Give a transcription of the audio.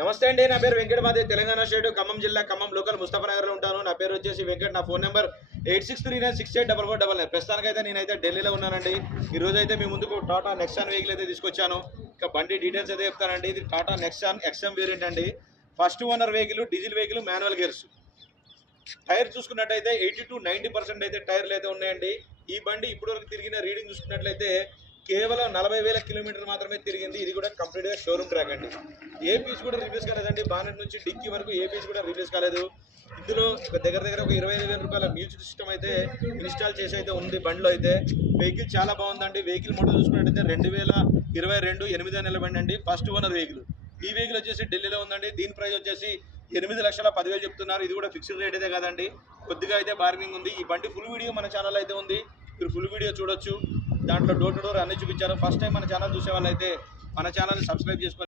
నమస్తే అండి. నా పేరు వెంకట మాదే, తెలంగాణ స్టేట్ ఖమ్మం జిల్లా ఖమ్మం లోకల్ ముస్తఫానగర్లో ఉంటాను. నా పేరు వచ్చేసి వెంకట్. నా ఫోన్ నెంబర్ 8639684499. ప్రస్తుతానికైతే నేనైతే ఢిల్లీలో ఉన్నానండి. ఈరోజు అయితే మీ ముందుకు టాటా నెక్సాన్ వెహికల్ అయితే తీసుకొచ్చాను. ఇక బండి డీటెయిల్స్ అయితే చెప్తానండి. ఇది టాటా నెక్సాన్ XM వేరియంట్ అండి. First owner vehicle, diesel vehicle, manual gears. Tyre చూసుకున్నట్టయితే 80 to 90% అయితే టైర్లు అయితే ఉన్నాయండి. ఈ బండి ఇప్పటివరకు తిరిగిన రీడింగ్ చూసుకున్నట్లయితే కేవలం 40,000 కిలోమీటర్ మాత్రమే తిరిగింది. ఇది కూడా కంప్లీట్గా షోరూమ్ ట్రాక్ అండి. ఏ పీస్ కూడా రిప్లేస్ కాలేదండి. బానెట్ నుంచి డిక్కీ వరకు ఏ పీస్ కూడా రిప్లేస్ కాలేదు. ఇందులో దగ్గర ఒక 25,000 రూపాయల మ్యూజిక్ సిస్టమ్ అయితే ఇన్స్టాల్ చేసి అయితే ఉంది బండిలో. అయితే వెహికల్ చాలా బాగుందండి. వెహికల్ మోడల్ చూసుకున్నట్టయితే 2022 8వ నెల బండి అండి. First owner vehicle. ఈ వెహికల్ వచ్చేసి ఢిల్లీలో ఉందండి. దీని ప్రైస్ వచ్చేసి 8,10,10,000 చెప్తున్నారు. ఇది కూడా ఫిక్స్డ్ రేట్ అయితే కాదండి, కొద్దిగా అయితే బార్గెనింగ్ ఉంది. ఈ బండి ఫుల్ వీడియో మన ఛానల్ అయితే ఉంది, మీరు ఫుల్ వీడియో చూడొచ్చు. దాంట్లో డోర్ టు డోర్ అన్ని చూపించారు. ఫస్ట్ టైం మన ఛానల్ చూసే వాళ్ళైతే మన ఛానల్ సబ్స్క్రైబ్ చేసుకొని